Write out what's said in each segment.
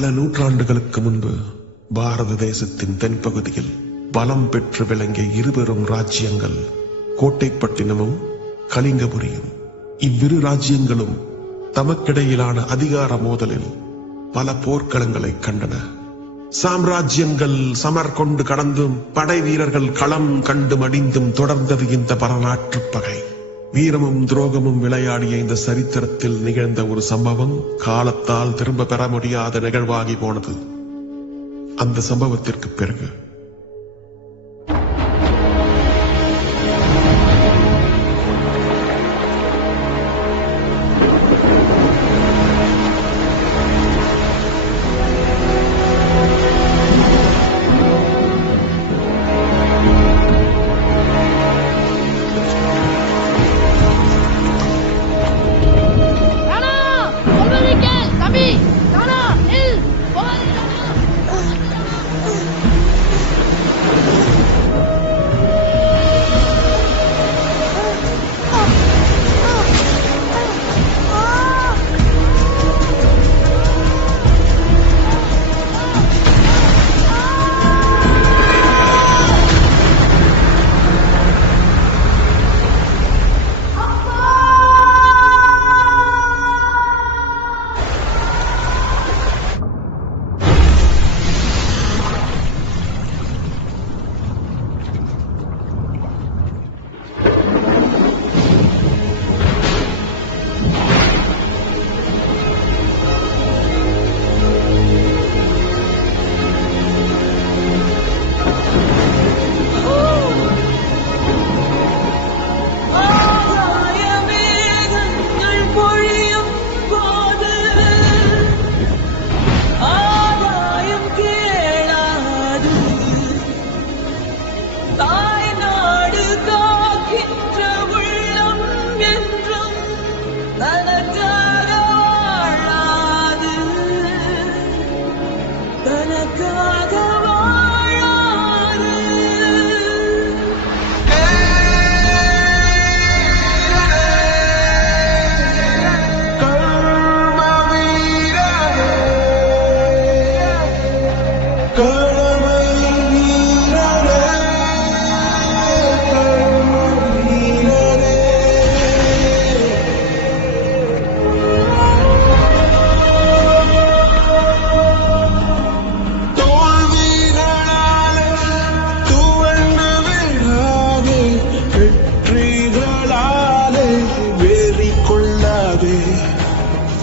பல நூற்றாண்டுகளுக்கு முன்பு பாரத தேசத்தின் தென்பகுதியில் பலம் பெற்று விளங்கிய இருவரும் ராஜ்யங்கள் கோட்டைப்பட்டினமும் கலிங்கபுரியும். இவ்விரு ராஜ்யங்களும் தமக்கிடையிலான அதிகார மோதலில் பல போர்க்களங்களை கண்டன. சாம்ராஜ்யங்கள் சமர் கொண்டு கடந்தும் படை வீரர்கள் களம் கண்டு மடிந்தும் தொடர்ந்தது இந்த பரநாற்று பகை. வீரமும் துரோகமும் விளையாடிய இந்த சரித்திரத்தில் நிகழ்ந்த ஒரு சம்பவம் காலத்தால் திரும்ப பெற முடியாத நிகழ்வாகி போனது. அந்த சம்பவத்திற்கு பிறகு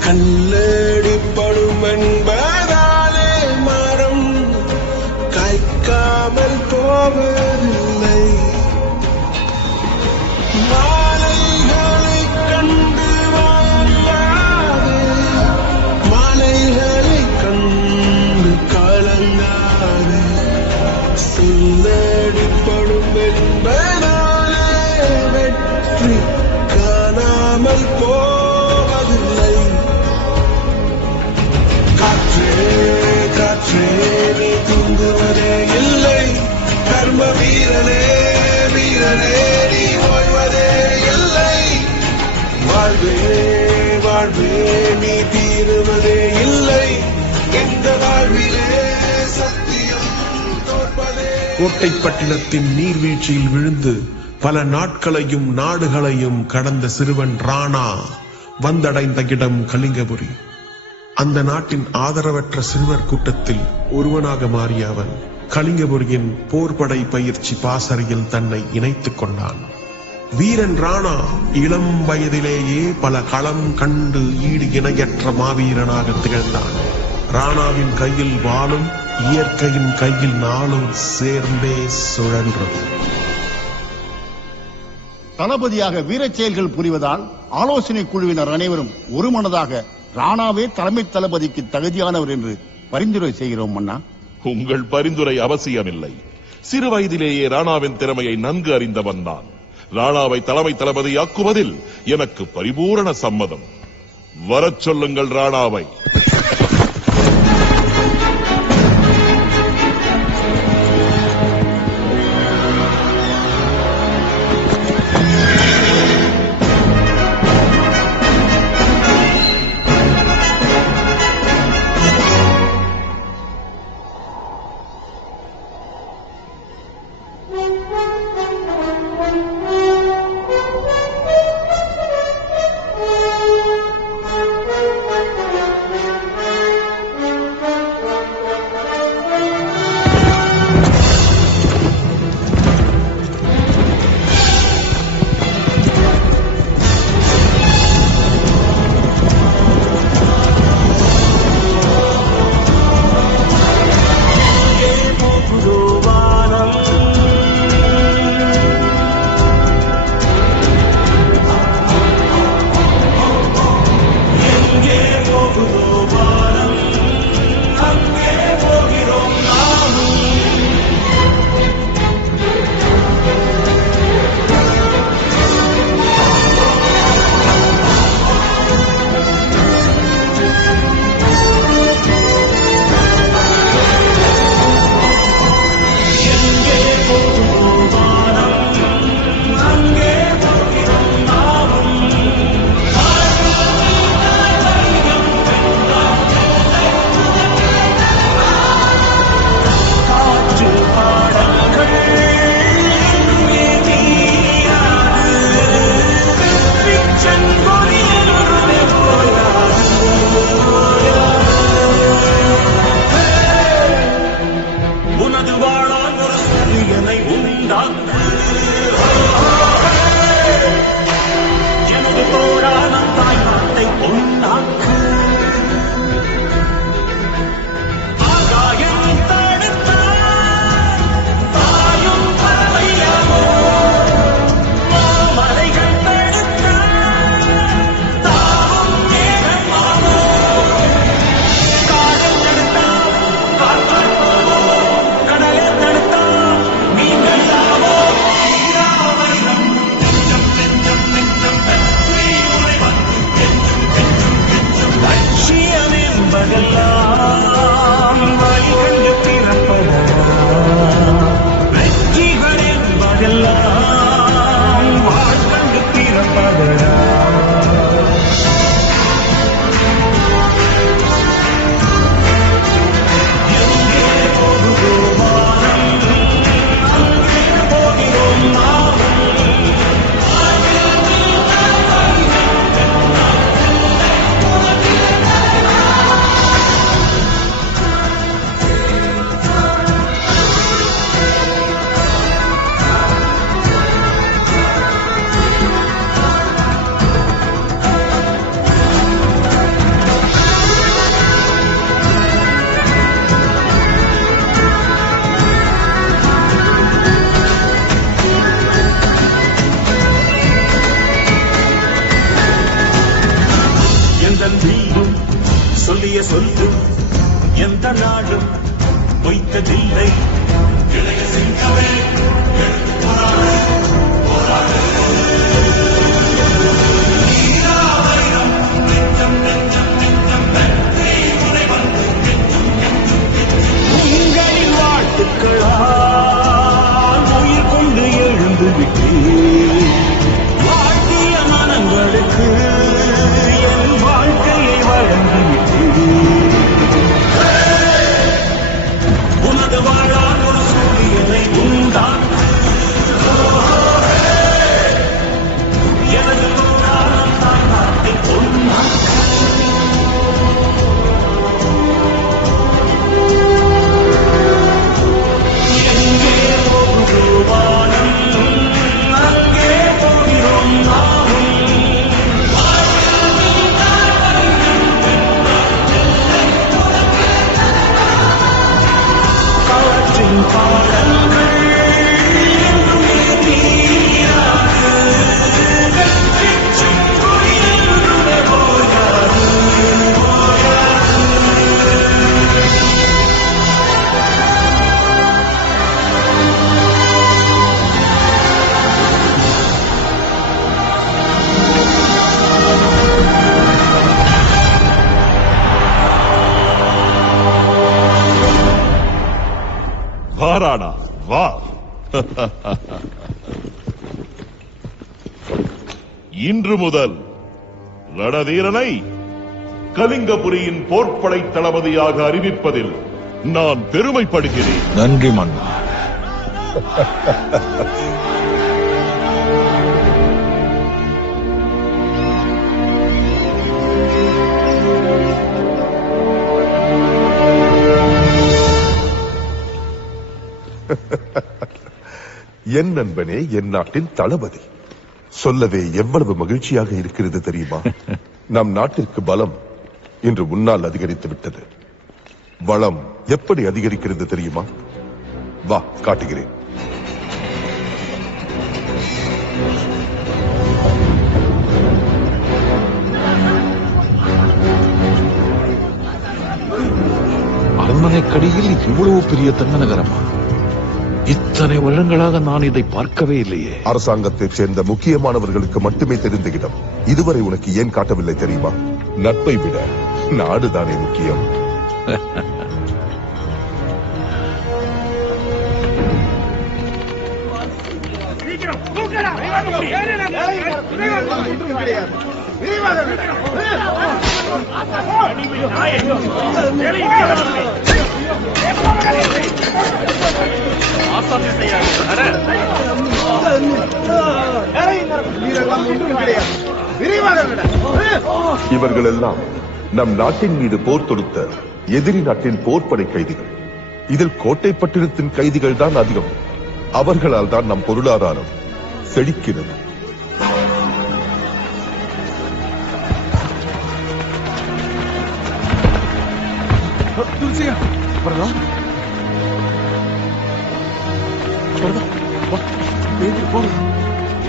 கல்லடிப்படும் என்பதாலே மரம் காய்க்காமல் போவதில்லை. மாலைகளை கண்டு வாழாதே, மாலைகளை கண்டு கலங்காதே. சொல்லடிப்படும் என்பதாலே வெற்றி காணாமல் போவதில்லை. காற்றே நீ தூங்குவதே இல்லை, கர்ம வீரனே வீரனே நீ ஓய்வதே இல்லை. வாழ்வே நீ தீருவதே இல்லை, இந்த வாழ்விலே சத்தியம் தோற்பதே. கோட்டைப்பட்டினத்தின் நீர்வீழ்ச்சியில் விழுந்து பல நாட்களையும் நாடுகளையும் கடந்த சிறுவன் ராணா வந்தடைந்த இடம் கலிங்கபுரி. அந்த நாட்டின் ஆதரவற்ற சிறுவர் கூட்டத்தில் ஒருவனாக மாறிய அவன் கலிங்கபுரியின் போர்படை பயிற்சி பாசறையில் தன்னை இணைத்துக் கொண்டான். வீரன் ராணா இளம் வயதிலேயே பல களம் கண்டு ஈடு இணையற்ற மாவீரனாக திகழ்ந்தான். ராணாவின் கையில் வாளும் இயற்கையின் கையில் நாளும் சேர்ந்தே சுழன்றது. தளபதியாக வீரச் செயல்கள் புரிவதால் ஆலோசனை குழுவினர் அனைவரும் ஒருமனதாக ராணாவே தலைமை தளபதிக்கு தகுதியானவர் என்று பரிந்துரை செய்கிறோம் அண்ணா. உங்கள் பரிந்துரை அவசியமில்லை. சிறு வயதிலேயே ராணாவின் திறமையை நன்கு அறிந்தவன் நான். ராணாவை தலைமை தளபதியாக்குவதில் எனக்கு பரிபூரண சம்மதம். வரச் சொல்லுங்கள் ராணாவை. உண்டாக்கு எனது போராடும் தாய்நாட்டை உண்டாக்கு ஆகாயம் தடுத்தால் தாயும் பறவையாமோ மாமலைகள் தடுத்தால் தாவும் மேகமாமோ காதல் தடுத்தால் காற்றால் போவோம் கடலை தடுத்தால் நீங்கள் யாவோ ஈராவரம் நெஞ்சம் நெஞ்சம் நெஞ்சம் வெற்றி உரை வந்து லட்சியம் என்பதெல்லாம் வழி கண்டு பிறப்பதா வெற்றிகள் என்பதெல்லாம் வாழ்கண்டு பிறப்பதா எங்கே போகுதோ வானம் அங்கே போகிறோம் நாமும் எந்த நீயும் சொல்லிய சொல்லு எந்த நாடும் பொய்த்ததில்லை இளைய சிங்கமே எழுந்து போராடு போராடு ஈராவரம் நெஞ்சம் நெஞ்சம் நெஞ்சம் வெற்றி உரை வந்து உங்களின் வாழ்த்துக்களால் உயிர் கொண்டு எழுந்து விட்டேன் வாழ்த்திய மனங்களுக்கு என் வாழ்க்கையை வழங்கிவிட்டேன் உனது வாழால் ஒரு சூரியனை உண்டாக்கு எனது போராடும் தாய்நாட்டை உண்டாக்கு எங்கே போகுதோ வானம் அங்கே போகிறோம் நாமும் காற்றின் பாடல்கள் என்றுமே தீராது வெற்றிச் செங்கொடி என்றுமே போகாது வாராடா வா இன்று முதல் ரணதீரனை கலிங்கபுரியின் போர்ப்படை தளபதியாக அறிவிப்பதில் நான் பெருமைப்படுகிறேன். நன்றி மன்னா. என் நண்பனே, என் நாட்டின் தளபதி. சொல்லவே எவ்வளவு மகிழ்ச்சியாக இருக்கிறது தெரியுமா? நம் நாட்டிற்கு பலம் இன்று முன்னால் அதிகரித்து விட்டது. வளம் எப்படி அதிகரிக்கிறது தெரியுமா? வா காட்டுகிறேன். அரண்மனைக்கடியில் இவ்வளவு பெரிய தங்க நகரமா? இத்தனை வருடங்களாக நான் இதை பார்க்கவே இல்லையே. அரசாங்கத்தைச் சேர்ந்த முக்கியமானவர்களுக்கு மட்டுமே தெரிந்த இடம். இதுவரை உனக்கு ஏன் காட்டவில்லை தெரியுமா? நட்பை விட நாடுதானே முக்கியம். இவர்கள் எல்லாம் நம் நாட்டின் மீது போர் தொடுத்த எதிரி நாட்டின் போர்ப்படை கைதிகள். இதில் கோட்டை பட்டினத்தின் கைதிகள் தான் அதிகம். அவர்களால் தான் நம் பொருளாதாரம் செழிக்கிறது.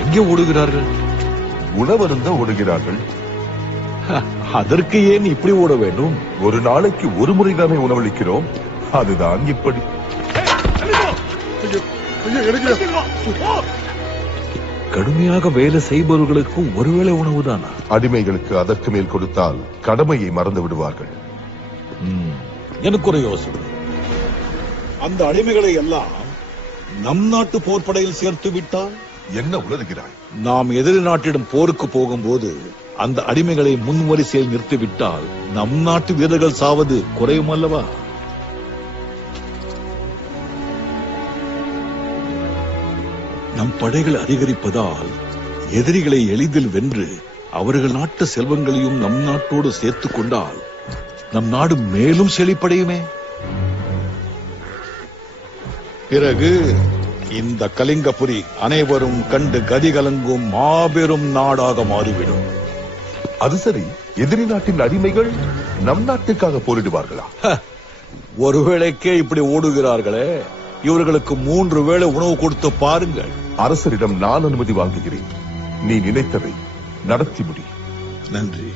எங்கே ஓடுகிறார்கள்? உணவருந்த ஓடுகிறார்கள். அதற்கு ஏன் இப்படி ஓட வேண்டும்? ஒரு நாளைக்கு ஒரு முறைதானே உணவளிக்கிறோம், அதுதான் இப்படி. கடுமையாக வேலை செய்பவர்களுக்கு ஒருவேளை உணவுதானா? அடிமைகளுக்கு அதற்கு மேல் கொடுத்தால் கடமையை மறந்து விடுவார்கள். எனக்கு ஒரு யோசனை. அந்த அடிமைகளை எல்லாம் நம் நாட்டு போர்ப்படையில் சேர்த்து விட்டால் என்ன உளறுகிறாய்? நாம் எதிரி நாட்டிடம் போருக்கு போகும்போது அந்த அடிமைகளை முன்வரிசையில் நிறுத்திவிட்டால் நம் நாட்டு வீரர்கள் சாவது குறையும் அல்லவா? நம் படைகள் அதிகரிப்பதால் எதிரிகளை எளிதில் வென்று அவர்கள் நாட்டு செல்வங்களையும் நம் நாட்டோடு சேர்த்துக் கொண்டால் நம் நாடு மேலும் செழிப்படையுமே. பிறகு இந்த கலிங்கபுரி அனைவரும் கண்டு கதிகலங்கும் மாபெரும் நாடாக மாறிவிடும். அது சரி, எதிரி நாட்டின் அடிமைகள் நம் நாட்டுக்காக போரிடுவார்களா? ஒருவேளைக்கே இப்படி ஓடுகிறார்களே, இவர்களுக்கு 3 வேளை உணவு கொடுத்து பாருங்கள். அரசரிடம் நான் அனுமதி வாங்குகிறேன். நீ நினைத்ததை நடத்தி முடி. நன்றி.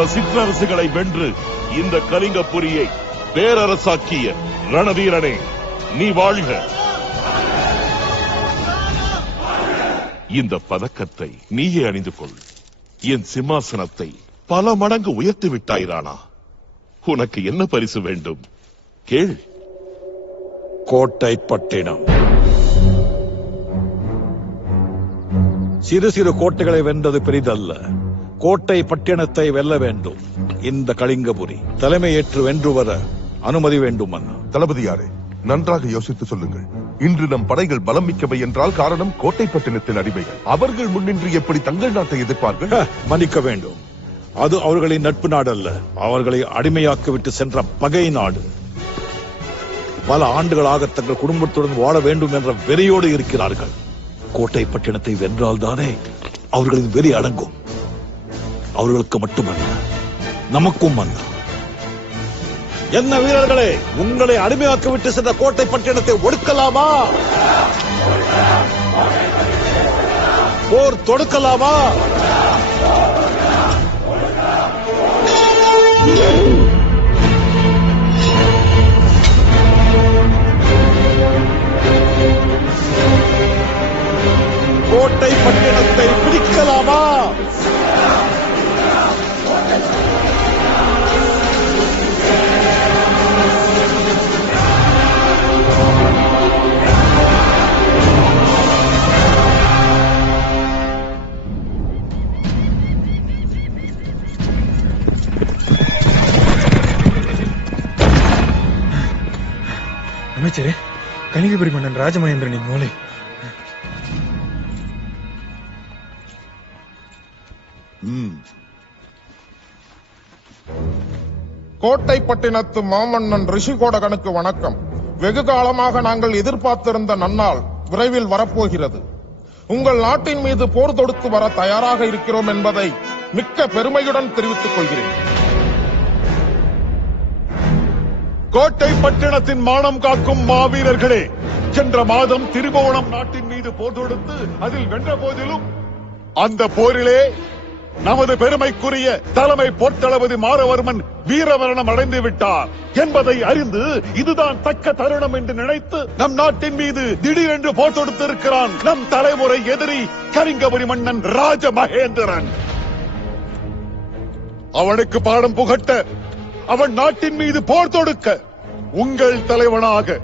பல சிற்றரசுகளை வென்று இந்த கலிங்கபுரியை பேரரசாக்கிய ரணவீரனே, நீ வாழ்க. இந்த பதக்கத்தை நீயே அணிந்து கொள். என் சிம்மாசனத்தை பல மடங்கு உயர்த்தி விட்டாய் ராணா. உனக்கு என்ன பரிசு வேண்டும்? கேள். கோட்டை பட்டினம். சிறு சிறு கோட்டைகளை வென்றது பெரிதல்ல. கோட்டை பட்டினத்தை வெல்ல வேண்டும். இந்த கலிங்கபுரி தலைமையேற்று வென்று வர அனுமதி வேண்டும் அண்ணா. தளபதியாரே, நன்றாக யோசித்து சொல்லுங்கள். இன்று நம் படைகள் பலம் மிக்கவை என்றால் காரணம் கோட்டை பட்டினத்தின் அடிமைகள். அவர்கள் முன்னின்று எப்படி தங்கள் நாட்டை எதிர்ப்பார்கள்? மன்னிக்க வேண்டும். அது அவர்களின் நட்பு நாடு அல்ல. அவர்களை அடிமையாக்கிவிட்டு சென்ற பகை நாடு. பல ஆண்டுகளாக தங்கள் குடும்பத்துடன் வாழ வேண்டும் என்ற வெறியோடு இருக்கிறார்கள். கோட்டை பட்டினத்தை வென்றால் தானே அவர்களின் வெறி அடங்கும். அவர்களுக்கு மட்டுமல்ல, நமக்கும் அல்ல. என்ன வீரர்களே, உங்களை அடிமையாக்கிவிட்டு சென்ற கோட்டை பட்டினத்தை ஒடுக்கலாமா? போர் தொடுக்கலாமா? கோட்டை பட்டினத்தை பிடிக்கலாமா? அமைச்சரே, கணிகபுரி மன்னன் ராஜமகேந்திரனின் மூளை. கோட்டை பட்டினத்து மாமன்னன் ரிஷிகோடகனுக்கு வணக்கம். வெகு காலமாக நாங்கள் எதிர்பார்த்திருந்த நன்னாள் விரைவில் வரப்போகிறது. உங்கள் நாட்டின் மீது போர் தொடுத்து வர தயாராக இருக்கிறோம் என்பதை மிக்க பெருமையுடன் தெரிவித்துக் கொள்கிறேன். கோட்டை பட்டினத்தின் மானம் காக்கும் மாவீரர்களே, சென்ற மாதம் திருபுவனம் நாட்டின் மீது போர் தொடுத்து அதில் வென்ற போதிலும் அந்த போரிலே நமது பெருமைக்குரிய தலைமை போர்த்தளபதி மாரவர்மன் வீரமரணம் அடைந்து விட்டார் என்பதை அறிந்து இதுதான் தக்க தருணம் என்று நினைத்து நம் நாட்டின் மீது திடீரென்று போர் தொடுத்து இருக்கிறான் நம் தலைமுறை எதிரி கலிங்கபுரி மன்னன் ராஜ மகேந்திரன். அவனுக்கு பாடம் புகட்ட, அவன் நாட்டின் மீது போர் தொடுக்க உங்கள் தலைவனாக,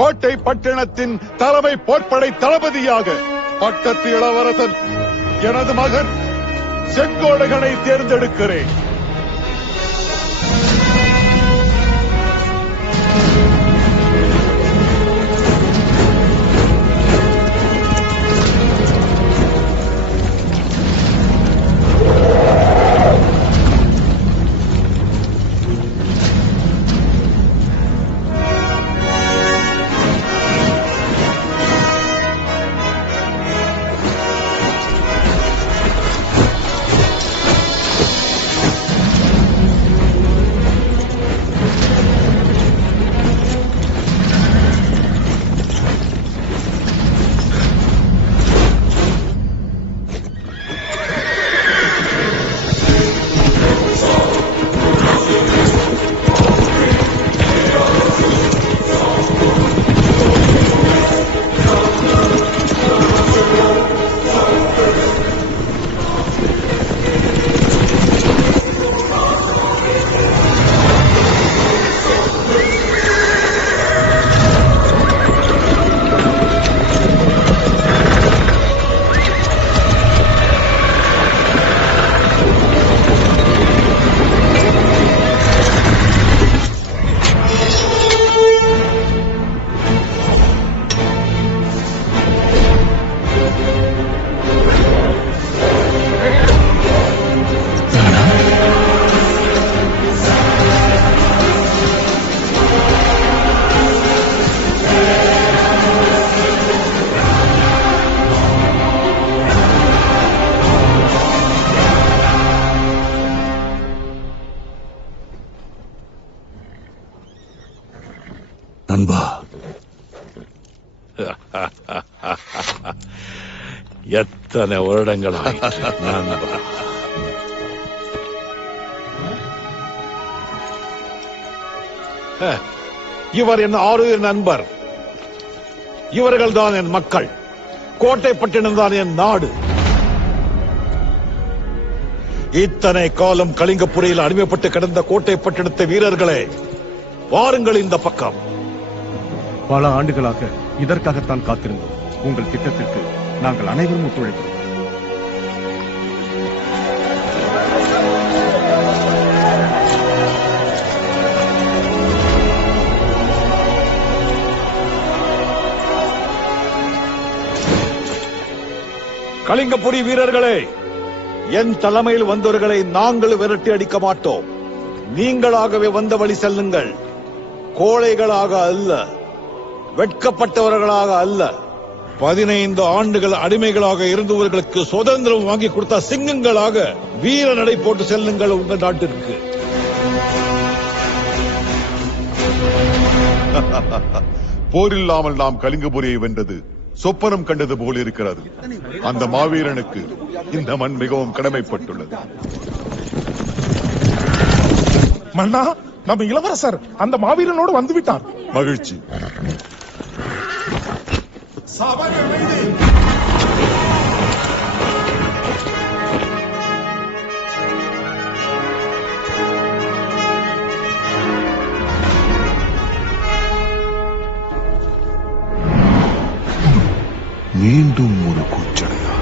கோட்டை பட்டினத்தின் தலைமை போர்ப்படை தளபதியாக பட்டத்து இளவரசன் எனது மகன் செங்கோடகனை தேர்ந்தெடுக்கிறேன். நண்பா, எத்தனை வருடங்களாய் நண்பா. இவர் என் ஆறு நண்பர். இவர்கள் தான் என் மக்கள். கோட்டைப்பட்டினம் தான் என் நாடு. இத்தனை காலம் கலிங்கப்புரையில் அடிமைப்பட்டு கிடந்த கோட்டைப்பட்டினத்தை வீரர்களே, வாருங்கள் இந்த பக்கம். பல ஆண்டுகளாக இதற்காகத்தான் காத்திருந்தோம். உங்கள் திட்டத்திற்கு நாங்கள் அனைவரும் ஒத்துழைக்கிறோம். கலிங்கப்புரி வீரர்களே, என் தலைமையில் வந்தவர்களை நாங்கள் விரட்டி அடிக்க மாட்டோம். நீங்களாகவே வந்த வழி செல்லுங்கள். கோழைகளாக அல்ல, வெட்கப்பட்டவர்களாக அல்ல. 15 ஆண்டுகள் அடிமைகளாக இருந்தவர்களுக்கு சுதந்திரம் வாங்கி கொடுத்த சிங்கங்களாக வீர நடை போட்டு செல்லுங்கள் உங்கள் நாட்டிற்கு. போரில்லாமல் நாம் கலிங்கபுரியை வென்றது சொப்பனம் கண்டது போல் இருக்கிறது. அந்த மாவீரனுக்கு இந்த மண் மிகவும் கடமைப்பட்டுள்ளது. மன்னா, நம்ம இளவரசர் அந்த மாவீரனோடு வந்துவிட்டார். மகிழ்ச்சி. மீண்டும் ஒரு கூச்சடையா?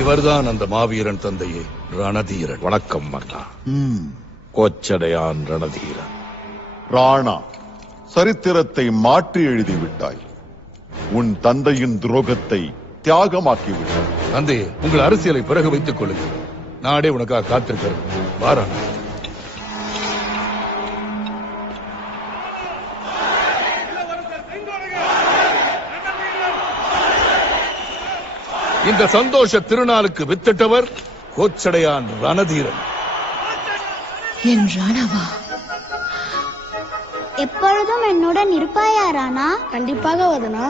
இவர்தான் அந்த மாவீரன் தந்தையே, ரணதீரன். வணக்கம் மன்னா. கோச்சடையான் ரணதீரன். ராணா, சரித்திரத்தை மாற்றி எழுதிவிட்டாய். உன் தந்தையின் துரோகத்தை தியாகமாக்கி விட்டாய். தந்தை, உங்கள் அரசியலை பிறகு வைத்துக் கொள்ளுங்கள். நாடே உனக்காக காத்திருக்கிறது. வாரான். இந்த சந்தோஷ திருநாளுக்கு வித்திட்டவர் கோச்சடையான் ரணதீரன். என் ராணாவா? எப்பொழுதும் என்னுடன் இருப்பாயா ராணா? கண்டிப்பாக வதனா.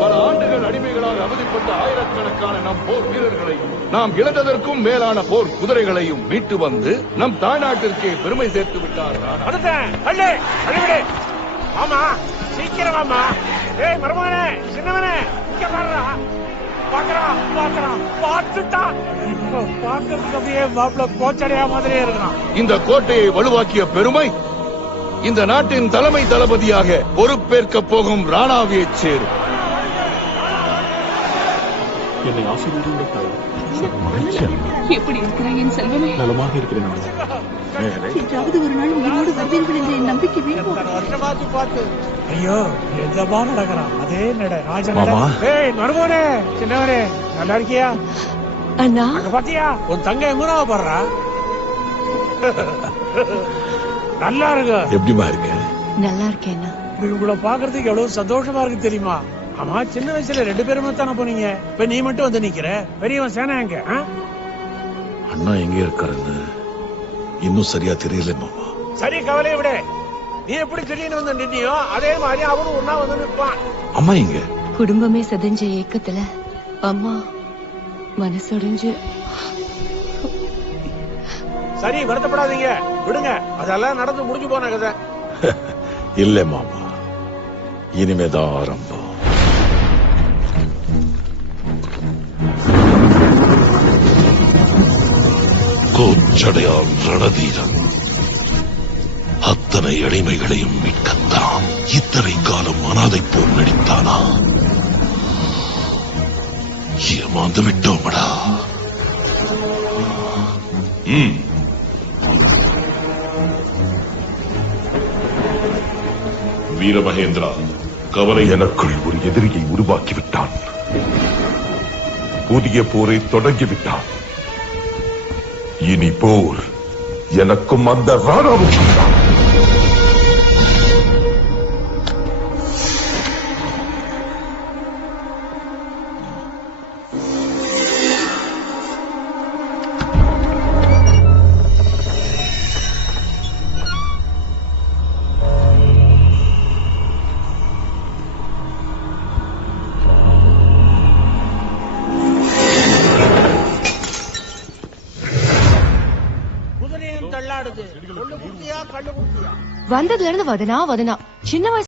பல ஆண்டுகள் அடிமைகளாக அவதிப்பட்ட ஆயிரக்கணக்கான நம் போர் வீரர்களையும் நாம் இழந்ததற்கும் மேலான போர் குதிரைகளையும் மீட்டு வந்து நம் தாய்நாட்டிற்கே பெருமை சேர்த்து விட்டார். ஆமா, சீக்கிரம் ஆமா. ஏய் மருமகனே, சின்னவனே, இங்க பாருடா. பாக்குறான், பார்த்துட்டான். பாக்கிறதுக்கு அப்படியே மாப்பிள்ள கோச்சடையா மாதிரியே இருக்கான். இந்த கோட்டையை வலுவாக்கிய பெருமை இந்த நாட்டின் தலைமை தளபதியாக பொறுப்பேற்க போகும் ராணாவியை சேரும். என்னை ஆசீர்வதிங்கள். எப்படி இருக்கிறாய் என் செல்வமே? நலமாக இருக்கிறேன். என்றாவது ஒரு நாள் உயிரோடு வருவீர்கள் என்ற என் நம்பிக்கை வேண்டும். வருஷமாச்சு பார்த்து. ஐயோ, எந்தமா நடக்கிறான் அதே நட ராஜா. ஏய் மருமகனே, சின்னவனே, நல்லா இருக்கியா? அண்ணா, அங்க பாத்தியா உன் தங்க எங்கூடாவ பாடுறா. நல்லா இருக்கு. எப்படிமா இருக்க? நல்லா இருக்கேன்னா. உங்களை பாக்குறதுக்கு எவ்வளவு சந்தோஷமா இருக்கு தெரியுமா? ஆமா, சின்ன வயசுல 2 பேருமே தானே போனீங்க. இப்ப நீ மட்டும் வந்து நிக்கிற. பெரியவன் சேனா எங்க? அண்ணா எங்க இருக்காருன்னு இன்னும் சரியா தெரியல மாமா. சரி, கவலையை விட. நீ எப்படி திடீர்னு வந்து நின்னியோ அதே மாதிரி அவனும் ஒன்னா வந்து நிற்பான். அம்மா எங்க? குடும்பமே சதஞ்ச ஏக்கத்துல அம்மா மனசுடைஞ்சு. சரி, வருத்தப்படாதீங்க, விடுங்க. அதெல்லாம் நடந்து முடிஞ்சு போன கதை. இல்ல மாமா, இனிமேதான் ஆரம்பம். கோச்சடையான் ரணதீரன் அத்தனை அடிமைகளையும் மீட்கத்தான் இத்தனை காலம் அனாதை போல் நடித்தானா? ஏமாந்து விட்டோமடா. வீரமகேந்திரா, கவலை. எனக்குள் ஒரு எதிரியை உருவாக்கிவிட்டான். புதிய போரை தொடங்கிவிட்டான். இனி போர் எனக்கும் அந்த ராணாவுக்கும் தான். வந்ததுல இருந்து வதனா சின்ன வயசு